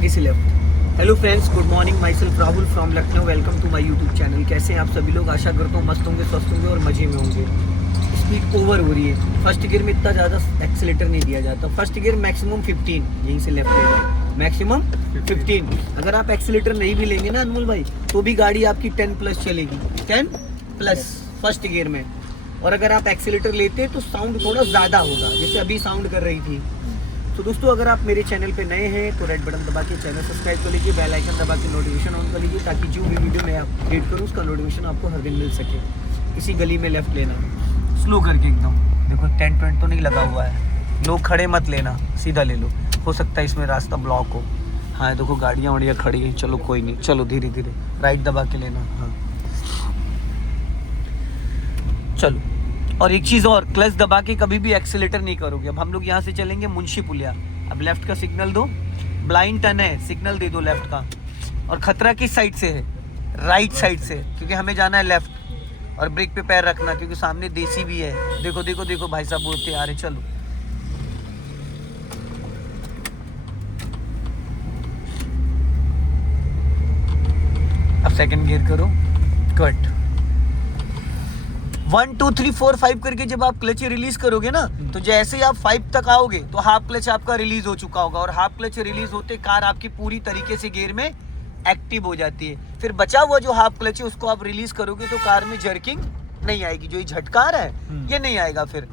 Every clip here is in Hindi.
आगे से left. Hello friends, good morning, myself Rahul from Lucknow. Welcome to my YouTube channel. कैसे हैं आप सभी लोग? आशा करता हूँ मस्त होंगे, स्वस्थ होंगे और मजे में होंगे। स्पीड ओवर हो रही है। फर्स्ट गियर में इतना ज़्यादा एक्सीलेटर नहीं दिया जाता। फर्स्ट गियर मैक्सिमम 15, यहीं से लेफ्ट लेना, मैक्सिमम 15। अगर आप एक्सीलेटर नहीं भी लेंगे ना अनमोल भाई, तो भी गाड़ी आपकी 10 प्लस चलेगी, 10 प्लस फर्स्ट गियर में। और अगर आप एक्सीलेटर लेते हैं तो साउंड थोड़ा ज़्यादा होगा, जैसे अभी साउंड कर रही थी। तो दोस्तों, अगर आप मेरे चैनल पे नए हैं तो रेड बटन दबा के चैनल सब्सक्राइब कर लीजिए, बेल आइकन दबा के नोटिफिकेशन ऑन कर लीजिए, ताकि जो भी वीडियो मैं अपडेट करूँ उसका नोटिफिकेशन आपको हर दिन मिल सके। इसी गली में लेफ्ट लेना, स्लो करके एकदम। देखो टेंट वेंट तो नहीं लगा हुआ है, लोग खड़े मत लेना, सीधा ले लो। हो सकता है इसमें रास्ता ब्लॉक हो। हाँ देखो गाड़ियाँ वाड़ियाँ खड़ी हैं, चलो कोई नहीं, चलो धीरे धीरे राइट दबा के लेना। हाँ चलो। और एक चीज़ और, क्लच दबा के कभी भी एक्सीलेटर नहीं करोगे। अब हम लोग यहाँ से चलेंगे मुंशी पुलिया। अब लेफ्ट का सिग्नल दो, ब्लाइंड टर्न है, सिग्नल दे दो लेफ्ट का। और खतरा किस साइड से है? राइट साइड से, क्योंकि हमें जाना है लेफ्ट। और ब्रेक पे पैर रखना, क्योंकि सामने देसी भी है। देखो देखो देखो भाई साहब बोलते आ रहे। चलो अब सेकंड गियर करो, कट। 1 2 3 4 5 करके जब आप क्लच रिलीज करोगे ना, तो जैसे ही आप 5 तक आओगे तो हाफ क्लच आपका रिलीज हो चुका होगा। और हाफ क्लच रिलीज होते कार आपकी पूरी तरीके से गियर में एक्टिव हो जाती है। फिर बचा हुआ जो हाफ क्लच है उसको आप रिलीज करोगे तो कार में जर्किंग नहीं आएगी। जो ये झटका रहा है ये नहीं आएगा। फिर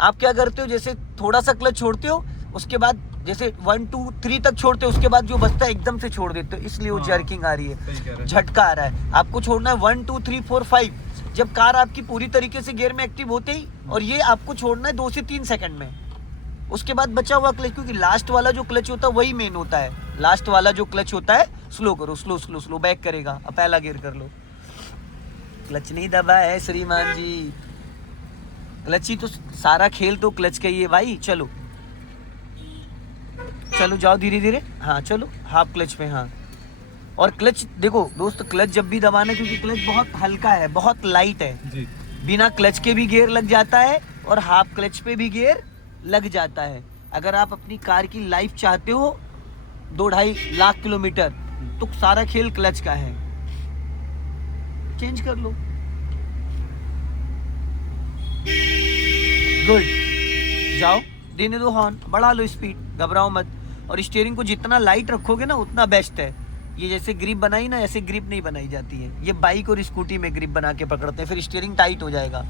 आप क्या करते हो, जैसे थोड़ा सा क्लच छोड़ते हो, उसके बाद जैसे 1 2 3 तक छोड़ते हो, उसके बाद जो बचता है एकदम से छोड़ देते हो, इसलिए वो जर्किंग आ रही है, झटका आ रहा है। आपको छोड़ना है 1 2 3 4 5, जब कार आपकी पूरी तरीके से गियर में एक्टिव होते ही। और ये आपको छोड़ना है 2 से 3 सेकंड में। उसके बाद बचा हुआ क्लच, क्योंकि लास्ट वाला जो क्लच होता है वही मेन होता है। लास्ट वाला जो क्लच होता है, स्लो करो, स्लो स्लो स्लो बैक करेगा। अब पहला गियर कर लो। क्लच नहीं दबा है श्रीमान जी, क्लच ही तो सारा खेल तो क्लच का ही है भाई। चलो चलो जाओ धीरे धीरे। हाँ चलो हाफ क्लच पे। हाँ और क्लच देखो दोस्त, क्लच जब भी दबाना, क्योंकि क्लच बहुत हल्का है, बहुत लाइट है जी। बिना क्लच के भी गियर लग जाता है और हाफ क्लच पे भी गियर लग जाता है। अगर आप अपनी कार की लाइफ चाहते हो 2-2.5 लाख किलोमीटर, तो सारा खेल क्लच का है। चेंज कर लो, गुड। जाओ, देने दो हॉर्न, बढ़ा लो स्पीड, घबराओ मत। और स्टीयरिंग को जितना लाइट रखोगे ना उतना बेस्ट है। ये जैसे ग्रिप बनाई ना, ऐसे ग्रिप नहीं बनाई जाती है। ये बाइक और स्कूटी में ग्रिप बना के पकड़ते हैं, फिर स्टीयरिंग टाइट हो जाएगा।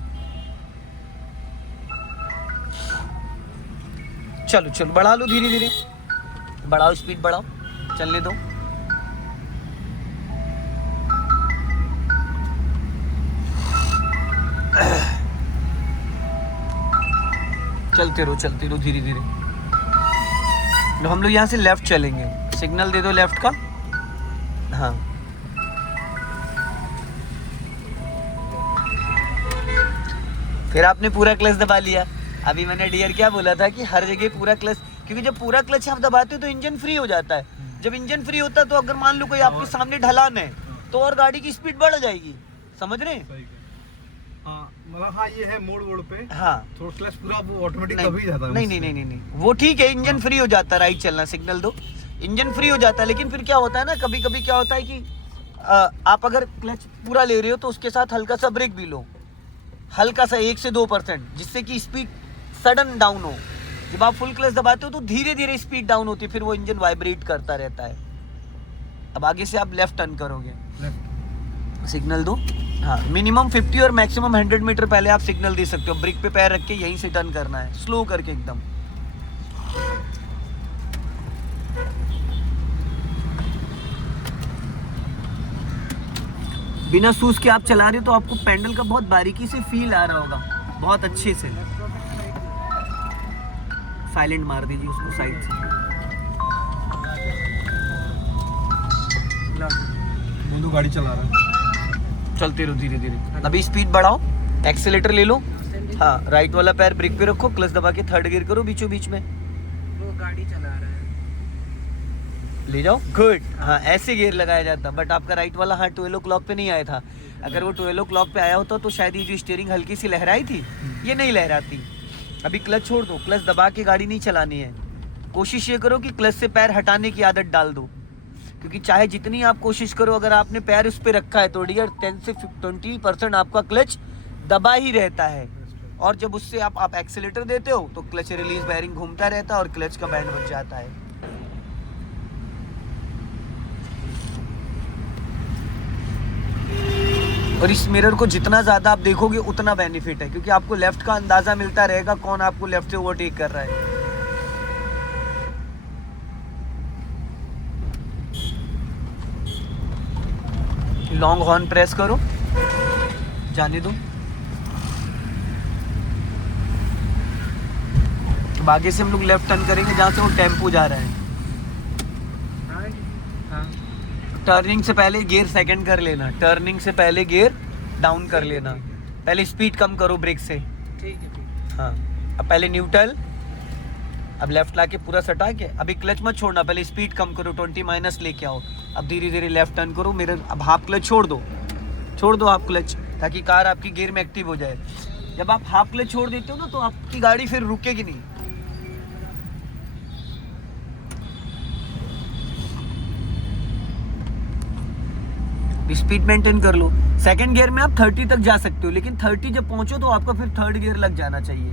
चलो चलो बढ़ा लो धीरे धीरे, बढ़ाओ स्पीड, बढ़ाओ, चलने दो। चलते रहो धीरे धीरे। हम लोग यहाँ से लेफ्ट चलेंगे, सिग्नल दे दो लेफ्ट का। हाँ फिर आपने पूरा क्लच दबा लिया। अभी मैंने डियर क्या बोला था कि हर जगह पूरा क्लच, क्योंकि जब पूरा क्लच आप दबाते हो तो इंजन फ्री हो जाता है। जब इंजन फ्री होता है तो अगर मान लो कोई आपके सामने ढलान है तो और गाड़ी की स्पीड बढ़ जाएगी। समझ रहे हैं? मतलब हाँ ये है मोड़ पे। हाँ थोड़ा क्लच पूरा वो ऑटोमेटिक दब ही जाता है। नहीं, वो ठीक है, इंजन फ्री हो जाता है। राइट चलना, सिग्नल दो, इंजन फ्री हो जाता है। लेकिन फिर क्या होता है ना, कभी कभी क्या होता है कि आप अगर क्लच पूरा ले रहे हो तो उसके साथ हल्का सा ब्रेक भी लो, हल्का सा 1 से 2%, जिससे कि स्पीड सडन डाउन हो। जब आप फुल क्लच दबाते हो तो धीरे धीरे स्पीड डाउन होती है, फिर वो इंजन वाइब्रेट करता रहता है। अब आगे से आप लेफ्ट टर्न करोगे, सिग्नल दो। हाँ मिनिमम 50 और मैक्सिमम 100 मीटर पहले आप सिग्नल दे सकते हो। ब्रेक पे पैर रख के यहीं से टर्न करना है, स्लो करके एकदम। बिना शूज के आप चला रहे हो तो आपको पैडल का बहुत बारीकी से फील आ रहा होगा, बहुत अच्छे से। साइलेंट मार दीजिए उसको साइड से। वो गाड़ी चला रहा है, चलते रहो धीरे धीरे। अभी स्पीड बढ़ाओ, एक्सीलेटर ले लो। हाँ राइट वाला पैर ब्रेक पे रखो, क्लच दबा के थर्ड गियर करो बीचों बीच में। वो गाड़ी चला रहा है, ले जाओ, गुड। हाँ ऐसे गियर लगाया जाता, बट आपका राइट वाला हाथ 12 o'clock पे नहीं आया था। अगर वो 12 o'clock पे आया होता तो शायद ये जो स्टीयरिंग हल्की सी लहराई थी ये नहीं लहराती। अभी क्लच छोड़ दो, क्लच दबा के गाड़ी नहीं चलानी है। कोशिश ये करो कि क्लच से पैर हटाने की आदत डाल दो। क्योंकि चाहे जितनी आप कोशिश करो, अगर आपने पैर उस पर रखा है तो डियर 10 से 20% आपका क्लच दबा ही रहता है। और जब उससे आप एक्सीलेटर देते हो तो क्लच रिलीज बेयरिंग घूमता रहता है और क्लच का बैंड बच जाता है। और इस मिरर को जितना ज़्यादा आप देखोगे उतना बेनिफिट है, क्योंकि आपको लेफ्ट का अंदाज़ा मिलता रहेगा कौन आपको लेफ्ट से ओवरटेक कर रहा है। लॉन्ग हॉर्न प्रेस करो, जाने दो। अब आगे से हम लोग लेफ्ट टर्न करेंगे जहाँ से वो टेम्पो जा रहा है। हाँ टर्निंग से पहले गियर सेकंड कर लेना, टर्निंग से पहले गियर डाउन कर लेना। पहले स्पीड कम करो ब्रेक से। ठीक है। हाँ, अब पहले न्यूट्रल, अब लेफ्ट लाके पूरा सटा के, अभी क्लच मत छोड़ना, पहले स्पीड कम करो, 20 माइनस लेके आओ। अब धीरे धीरे लेफ्ट टर्न करो मेरे। अब हाफ क्लच छोड़ दो हाफ क्लच, ताकि कार आपकी गियर में एक्टिव हो जाए। जब आप हाफ क्लच छोड़ देते हो ना तो आपकी गाड़ी फिर रुकेगी नहीं। स्पीड मेंटेन कर लो। सेकंड गियर में आप 30 तक जा सकते हो, लेकिन 30 जब पहुंचो तो आपका फिर थर्ड गियर लग जाना चाहिए।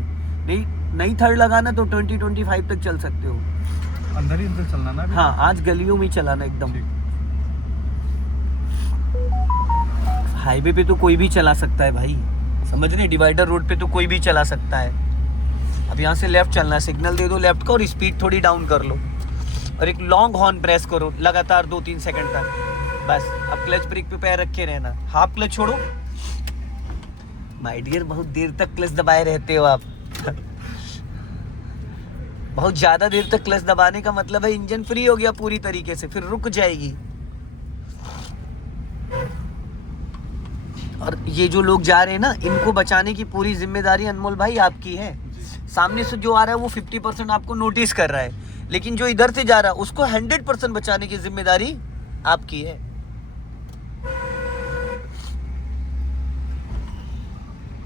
नहीं थर्ड लगाना तो 20-25 तक चल सकते हो। अंदर ही चलना ना अभी? हाँ, आज गलियों में ही चलाना एकदम। हाईवे पे तो कोई भी चला सकता है भाई, समझ रहे? डिवाइडर रोड पे तो कोई भी चला सकता है। अब यहाँ से लेफ्ट चलना, सिग्नल दे दो लेफ्ट का और स्पीड थोड़ी डाउन कर लो और एक लॉन्ग हॉर्न प्रेस करो लगातार 2-3 सेकंड तक। बस अब क्लच ब्रेक पे पैर रखे रहना, हाफ क्लच छोड़ो। माय डियर, बहुत देर तक क्लच दबाए रहते हो आप। बहुत ज्यादा देर तक क्लच दबाने का मतलब है इंजन फ्री हो गया पूरी तरीके से, फिर रुक जाएगी। और ये जो लोग जा रहे हैं ना, इनको बचाने की पूरी जिम्मेदारी अनमोल भाई आपकी है। सामने से जो आ रहा है वो 50% आपको नोटिस कर रहा है, लेकिन जो इधर से जा रहा है उसको 100% बचाने की जिम्मेदारी आपकी है।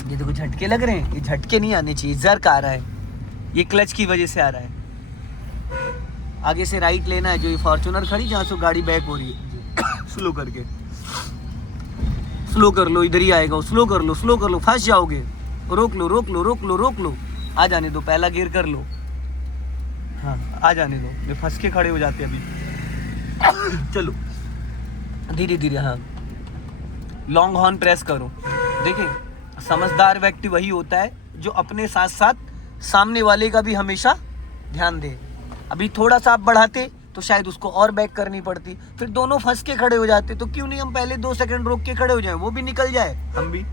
ये देखो झटके लग रहे हैं, ये झटके नहीं आने चाहिए, जर्क आ रहा है, ये क्लच की वजह से आ रहा है। आगे से राइट लेना है, जो ये फॉर्च्यूनर खड़ी जहाँ से गाड़ी बैक हो रही है। स्लो करके, स्लो कर लो, इधर ही आएगा वो। स्लो कर लो, फंस जाओगे। रोक लो, आ जाने दो, पहला गियर कर लो। हाँ, आ जाने दो, ये फंस के खड़े हो जाते अभी। चलो धीरे धीरे। हाँ, लॉन्ग हॉर्न प्रेस करो। देखिए, समझदार व्यक्ति वही होता है जो अपने साथ साथ सामने वाले का भी हमेशा ध्यान दे। अभी थोड़ा सा आप बढ़ाते तो शायद उसको और बैक करनी पड़ती, फिर दोनों फंस के खड़े हो जाते। तो क्यों नहीं हम पहले 2 सेकंड रोक के खड़े हो जाए, वो भी निकल जाए, हम भी।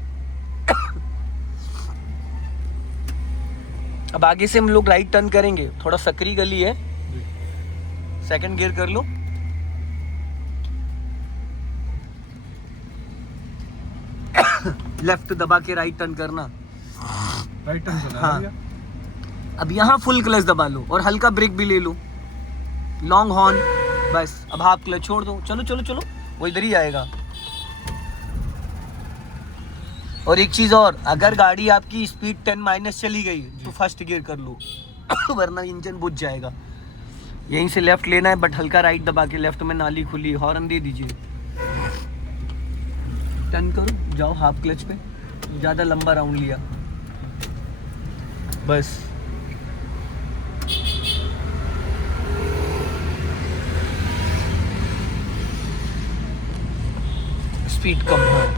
अब आगे से हम लोग राइट टर्न करेंगे, थोड़ा सकरी गली है। सेकंड गियर कर लो। लेफ्ट दबा के राइट टर्न करना। राइट टर्न करना। हाँ, अब यहाँ फुल क्लच दबा लो और हल्का ब्रेक भी ले लो। लॉन्ग हॉर्न, बस। अब हाफ क्लच छोड़ दो। चलो, वो इधर ही आएगा। और एक चीज और, अगर गाड़ी आपकी स्पीड 10 माइनस चली गई तो फर्स्ट गियर कर लो, वरना इंजन बुझ जाएगा। यहीं से लेफ्ट लेना है, बट हल्का राइट दबा के। लेफ्ट में नाली खुली, हॉर्न दे दीजिए। टर्न करो, जाओ हाफ क्लच पे, ज़्यादा लंबा राउंड लिया, बस। स्पीड कम, हाँ,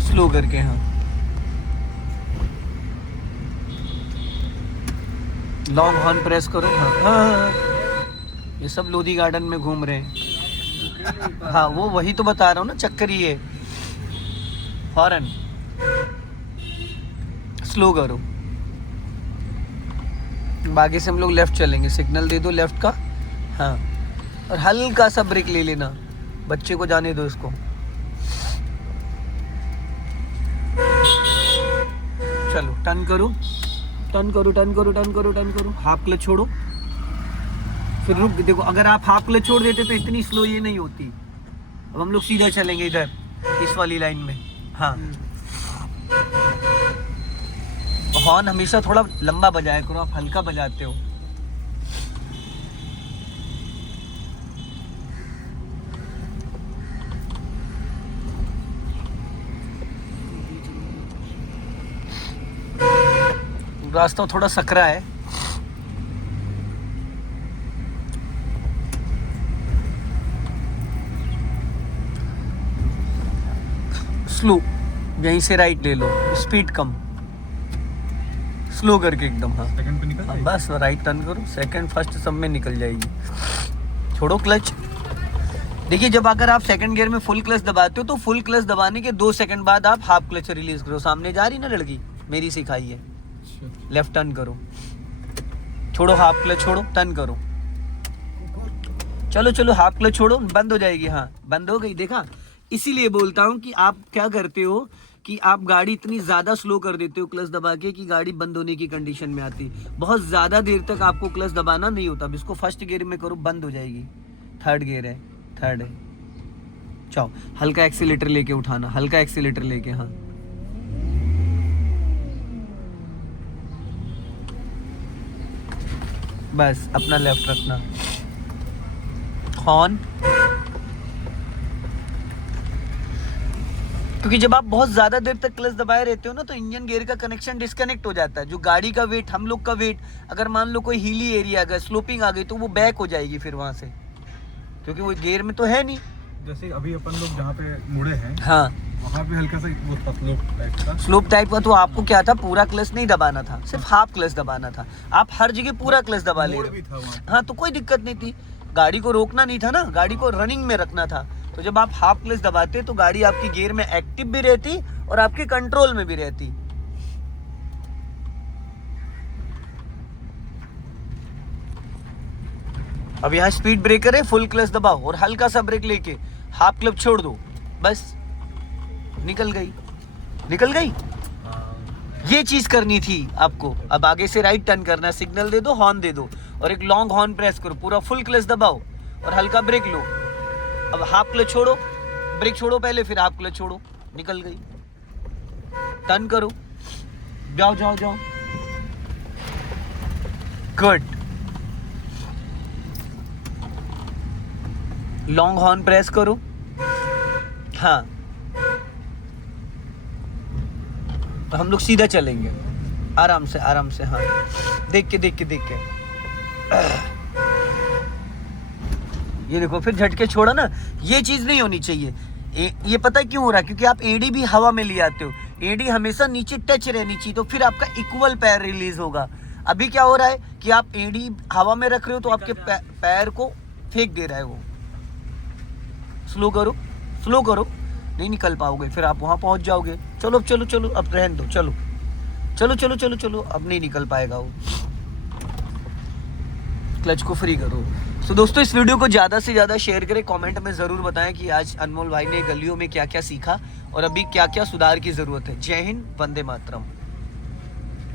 स्लो करके। हाँ, लॉन्ग हॉर्न प्रेस करो। हाँ, ये सब लोधी गार्डन में घूम रहे हैं। हाँ, वो वही तो बता रहा हूँ ना, चक्कर ही है। हॉर्न स्लो करो। आगे से हम लोग लेफ्ट चलेंगे, सिग्नल दे दो लेफ्ट का। हाँ, और हल्का सा ब्रेक ले लेना, बच्चे को जाने दो इसको। चलो टर्न करो, हाफ क्लच छोड़ो, फिर रुक। देखो, अगर आप हाफ क्लच छोड़ देते तो इतनी स्लो ये नहीं होती। अब हम लोग सीधा चलेंगे इधर, इस वाली लाइन में। हाँ, हॉर्न हमेशा थोड़ा लंबा बजाया करो, आप हल्का बजाते हो। रास्ता थोड़ा सकरा है। स्लो, यहीं से राइट ले लो, स्पीड कम, स्लो करके एकदम। हाँ सेकंड पे निकल जाएगी। बस राइट टर्न करो, सेकंड फर्स्ट सब में निकल जाएगी। छोड़ो क्लच। देखिए जब अगर आप सेकंड गियर में फुल क्लच दबाते हो तो फुल क्लच दबाने के 2 सेकंड बाद आप हाफ क्लच रिलीज करो। सामने जा रही ना लड़की, मेरी सिखाई है। लेफ्ट टर्न करो, छोड़ो हाफ क्लच, छोड़ो टर्न करो। चलो चलो हाफ क्लच छोड़ो, बंद हो जाएगी। हाँ बंद हो गई, देखा। इसीलिए बोलता हूँ कि आप क्या करते हो कि आप गाड़ी इतनी ज़्यादा स्लो कर देते हो क्लच दबा के कि गाड़ी बंद होने की कंडीशन में आती। बहुत ज़्यादा देर तक आपको क्लच दबाना नहीं होता। अब इसको फर्स्ट गियर में करो, बंद हो जाएगी। थर्ड गियर है, थर्ड है। चाओ हल्का एक्सीलेटर लेके उठाना, हल्का एक्सीलेटर लेके। हाँ बस अपना लेफ्ट रखना। हॉर्न, क्योंकि जब आप बहुत ज्यादा देर तक क्लच दबाए रहते हो ना तो इंजन गियर का कनेक्शन डिस्कनेक्ट हो जाता है। जो गाड़ी का वेट, हम लोग का वेट, अगर मान लो कोई हिली एरिया आ गया, स्लोपिंग आ गई तो वो बैक हो जाएगी फिर वहां से, क्योंकि वो गियर में तो है नहीं। जैसे अभी अपन लोग जहाँ पे मुड़े हैं, हाँ वहाँ पे हल्का सा वो था स्लोप टाइप का। स्लोप टाइप का, तो आपको क्या था, पूरा क्लच नहीं दबाना था, सिर्फ हाफ क्लच दबाना था। आप हर जगह पूरा क्लच दबा ले मोड़ रहे भी था हो। वहाँ। हाँ तो कोई दिक्कत नहीं थी, गाड़ी को रोकना नहीं था ना, गाड़ी को रनिंग में रखना था। तो जब आप हाफ क्लच दबाते तो गाड़ी आपकी गियर में एक्टिव भी रहती और आपके कंट्रोल में भी रहती। अब यहाँ स्पीड ब्रेकर है, फुल क्लच दबाओ और हल्का सा ब्रेक लेके हाफ क्लच छोड़ दो, बस निकल गई, निकल गई। ये चीज करनी थी आपको। अब आगे से राइट टर्न करना है, सिग्नल दे दो, हॉर्न दे दो और एक लॉन्ग हॉर्न प्रेस करो, पूरा फुल क्लच दबाओ और हल्का ब्रेक लो। अब हाफ क्लच छोड़ो, ब्रेक छोड़ो पहले, फिर हाफ क्लच छोड़ो, निकल गई। टर्न करो, जाओ जाओ जाओ, गुड। लॉन्ग हॉर्न प्रेस करो। हाँ हम लोग सीधा चलेंगे, आराम से आराम से। हाँ देख के देख के देख के। ये देखो, फिर झटके छोड़ा ना, ये चीज नहीं होनी चाहिए। ये पता है क्यों हो रहा है, क्योंकि आप एडी भी हवा में ले आते हो। एडी हमेशा नीचे टच रहनी चाहिए, तो फिर आपका इक्वल पैर रिलीज होगा। अभी क्या हो रहा है कि आप एडी हवा में रख रहे हो तो आपके पैर को फेंक दे रहा है वो। स्लो करो, स्लो करो, नहीं निकल पाओगे, फिर आप वहां पहुंच जाओगे। चलो अब चलो चलो, अब रहने दो, चलो चलो चलो चलो चलो, अब नहीं निकल पाएगा वो। क्लच को फ्री करो। तो दोस्तों इस वीडियो को ज़्यादा से ज़्यादा शेयर करें, कमेंट में ज़रूर बताएं कि आज अनमोल भाई ने गलियों में क्या क्या सीखा और अभी क्या क्या सुधार की ज़रूरत है। जय हिंद, वंदे मातरम।